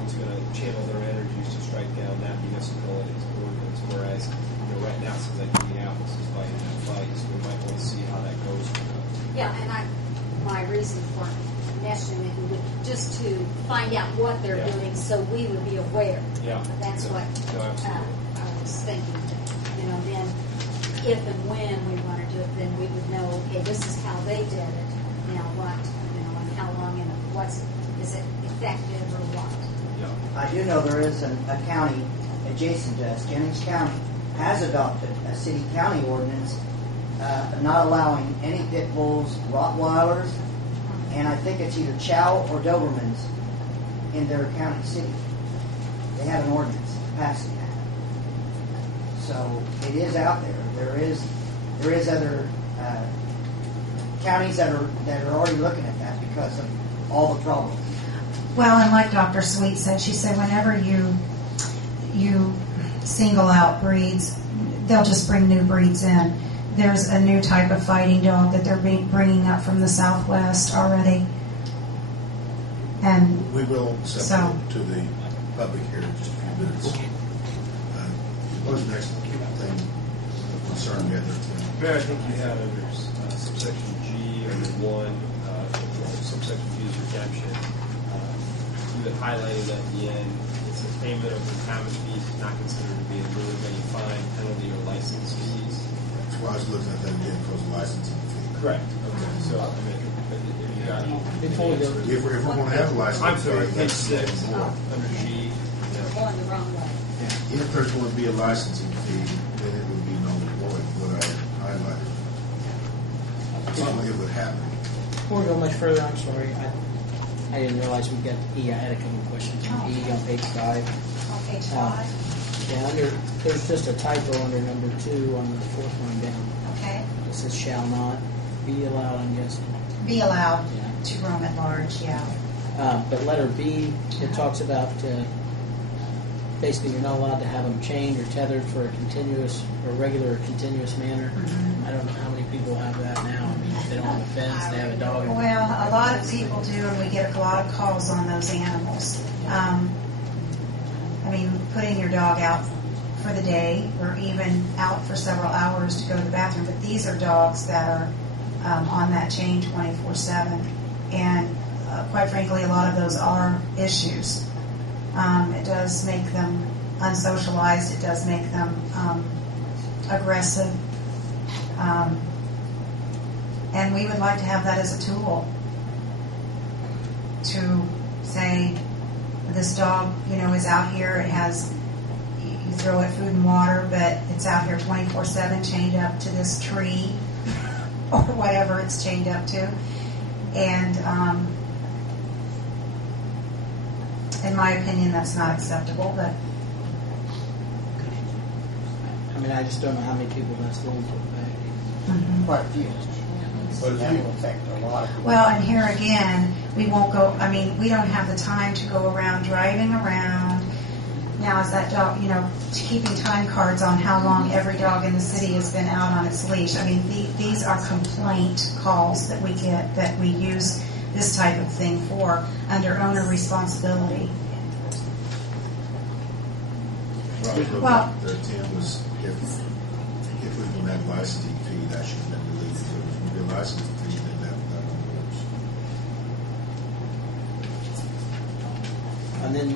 everyone's going to channel their energies to strike down that municipality's ordinance, whereas right now it seems like Indianapolis is fighting that fight, so we might want to see how that goes. Yeah, and my reason for mentioning it would just to find out what they're doing, so we would be aware. Yeah, that's what I was thinking. Then if and when we want to do it, then we would know. Okay, this is how they did it. Now what? And how long, and is it effective or what? Yeah. I do know there is a county adjacent to us, Jennings County, has adopted a city-county ordinance not allowing any pit bulls, Rottweilers, and I think it's either Chow or Dobermans in their county city. They have an ordinance passing that. So it is out there. There is other counties that are already looking at that because of all the problems. Well, and like Dr. Sweet said, she said whenever you single out breeds, they'll just bring new breeds in. There's a new type of fighting dog that they're bringing up from the Southwest already. And we will send it to the public here in just a few minutes. What was the next thing concern we had there? Mayor, I think you had under subsection G, under 1, subsection G is redemption. You had highlighted at the end, it's a payment of the common fees is not considered to be in lieu of any fine, penalty, or license fees. That's why I was looking at that again because of licensing fee. Correct. Okay. So, I mean, if you got before we go, if we're going to have a license, I'm sorry, page 6 under G. You're going the wrong way. If there's going to be a licensing fee, then it would be null and void. What I highlighted, it would happen. before we go much further, I'm sorry, I didn't realize we got E. I had a couple of questions on E on page 5. On page 5. Yeah, there's just a typo under number 2 on the fourth one down. Okay. It says shall not be allowed, I'm guessing. Be allowed to roam at large, yeah. But letter B, it talks about basically you're not allowed to have them chained or tethered for a continuous or regular or continuous manner. Mm-hmm. I don't know how many people have that now. I mean, if they don't have a fence, they have a dog. Well, a lot of people do, and we get a lot of calls on those animals. I mean, putting your dog out for the day or even out for several hours to go to the bathroom, but these are dogs that are on that chain 24/7, and quite frankly, a lot of those are issues. It does make them unsocialized. It does make them aggressive. And we would like to have that as a tool to say, this dog, is out here. It has, you throw it food and water, but it's out here 24/7 chained up to this tree or whatever it's chained up to. And in my opinion, that's not acceptable, but I mean, I just don't know how many people that's going to affect. Quite a few. That will affect a lot of people. well, and here again, we won't go, we don't have the time to go around driving around. Now, is that dog, keeping time cards on how long every dog in the city has been out on its leash. These are complaint calls that we get, that we use this type of thing for under owner responsibility. Well, the 10 was if we don't have licensing fee, that should have been deleted. So if we do a licensing fee, then that one works. And then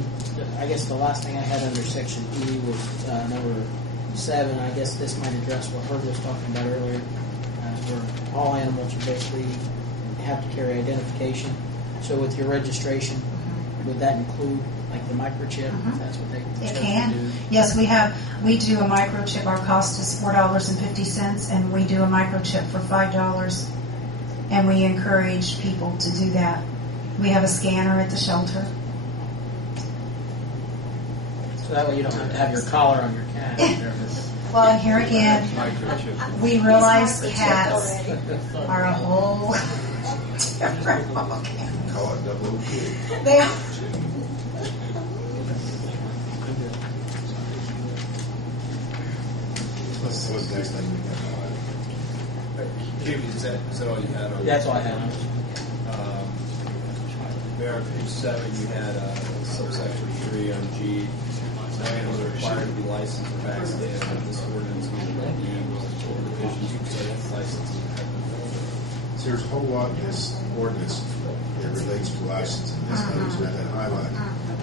I guess the last thing I had under section E was number 7. I guess this might address what Herb was talking about earlier, where all animals are basically have to carry identification. So with your registration, would that include like the microchip? If that's what they It can. do? Yes, we do a microchip. Our cost is $4.50, and we do a microchip for $5. And we encourage people to do that. We have a scanner at the shelter. So that way you don't have to have your collar on your cat. Well, and here again, we realize cats are a whole different ballgame. Call it double OK. They are. What's the next thing we got? Jamie, is that all you had? That's all I have. Mayor, on page 7, you had subsection 3 on G. No animals are required to be licensed or vaccinated. This ordinance means that D will provisions for such licenses have been fulfilled. So there's a whole lot in this ordinance that relates to licensing. This notice got that highlighted.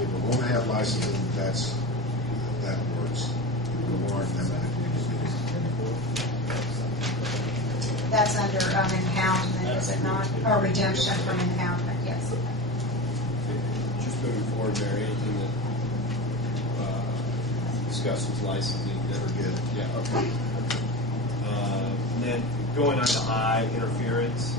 If we want to have licensing, that works. If we warrant them, That's under impoundment, is it not? Or redemption from impoundment, yes. Just moving forward, Mayor, anything that discusses licensing, never Good. Yeah, okay. And then going on to I, interference,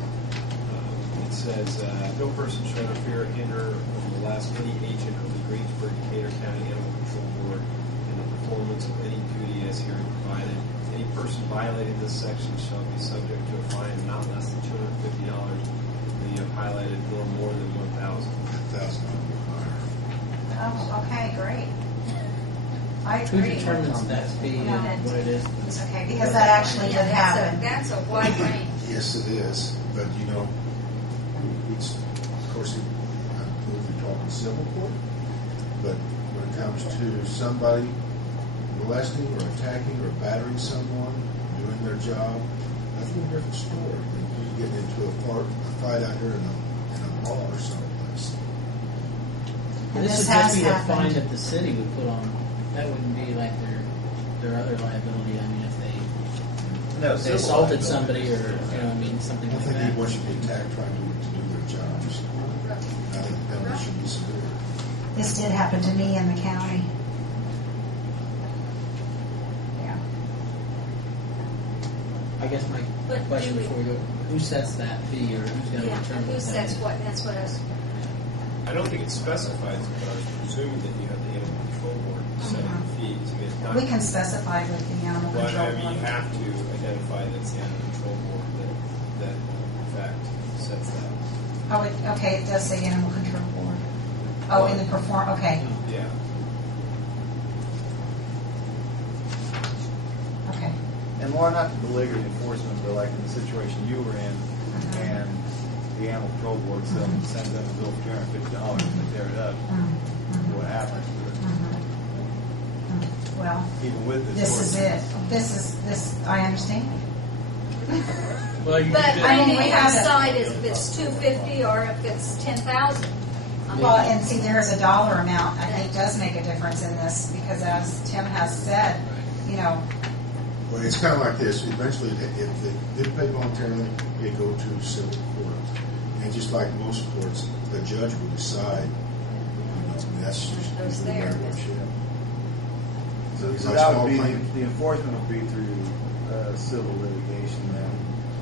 it says, no person shall interfere, hinder, or molest any agent of the Greensburg Decatur County Animal Control Board in the performance of any duty as herein provided. Any person violating this section shall be subject to a fine not less than $250, and you have highlighted no more than 1,000. $1,000 higher. Oh, okay, great. I Who agree. determines that fee and what it is? It's okay, because that actually did happen. That's a wide range. Yes, it is. But it's, of course, I believe we're talking civil court. But when it comes to somebody molesting or attacking or battering someone, doing their job, that's a little different story. You get into a fight out here in a bar or someplace. And This this would has just be a fine happened. that the city would put on. That wouldn't be like their other liability. I mean, if they assaulted somebody or something I like think that. anyone should be attacked trying to do their jobs. I think the penalty should be severe. This did happen to me in the county. Yeah. I guess my But question do we- before you go, who sets that fee or who's going to Yeah, determine who that? sets what? That's what I was. I don't think it specifies it, but I was presuming that you have the animal control board setting the fees. I mean, it's not, We can specify with the animal but control I mean, you board. have to identify that it's the animal control board that in fact sets that. Oh, okay, it does say animal control board. Oh, in the okay, Yeah. okay. And more not to belabor the enforcement, but like in the situation you were in, and the animal control board sends them a bill for $250 and they tear it up, what happens to Well, it? Even with this is ordinance. it. This, I understand. Well, you But could- I mean, think we we have decide if it's 250 or if it's 10,000. Well, and see, there's a dollar amount I think does make a difference in this, because as Tim has said, Well, it's kind of like this. Eventually, if they did pay voluntarily, they go to civil court. And just like most courts, the judge will decide. That's just Goes usually there. where it should. So that would be, the enforcement would be through civil litigation then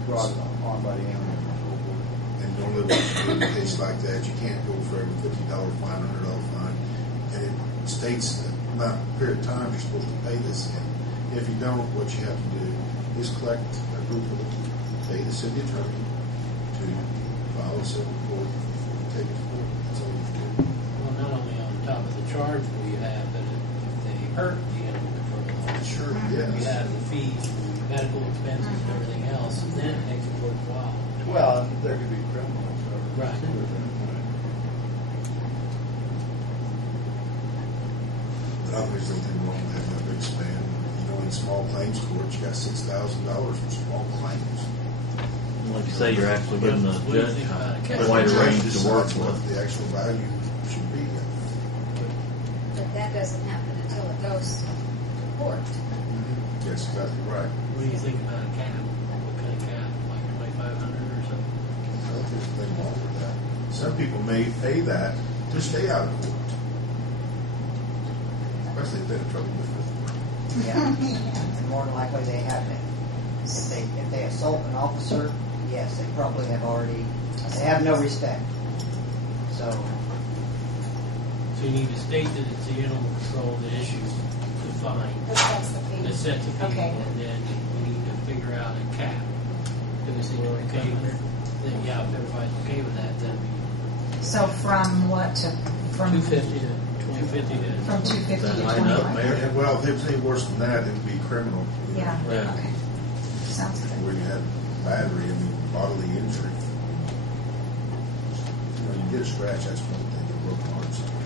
brought on by the animal control board. And normally in a case like that, you can't go for every $50 fine, $100 fine. And it states the amount of period of time you're supposed to pay this in. If you don't, what you have to do is collect a group of them, pay the city attorney to file a civil court, and take it to court. That's all you do. Well, not only on top of the charge we have, but if they hurt the animal control officer, Sure, we yes. have the fees, medical expenses, and everything else, and then it makes it worthwhile. Well, there could be criminals. Right. But I don't think there's anything wrong with having a big span. In small claims courts, you got $6,000 for small claims. Like you say, you're actually giving the What do you judge think about a a case? wider range to Decides work what with. the actual value should be. But that doesn't happen until it goes to court. Yes, exactly right. What do you think about a cap? What kind of cap? Like 2,500 or something? I don't think there's anything wrong with that. Some people may pay that to stay out of court. Especially if they're in trouble with it. Yeah. And more than likely they have been. If they assault an officer, yes, they probably have already, they have no respect. So, So you need to state that it's the animal control that issues the fine, that's the fee. that sets the fee, Okay. and then we need to figure out a cap. Do we say Okay, 2,500? then, yeah, if everybody's okay with that, then So from what to, from 250 to 250 to. from 250 to Does that line up, 25? Mayor? And, well, if it was any worse than that, it would be criminal. Yeah, Yeah. okay. Sounds good. Where you have battery and bodily injury. You get a scratch, that's one thing, a broken arm, something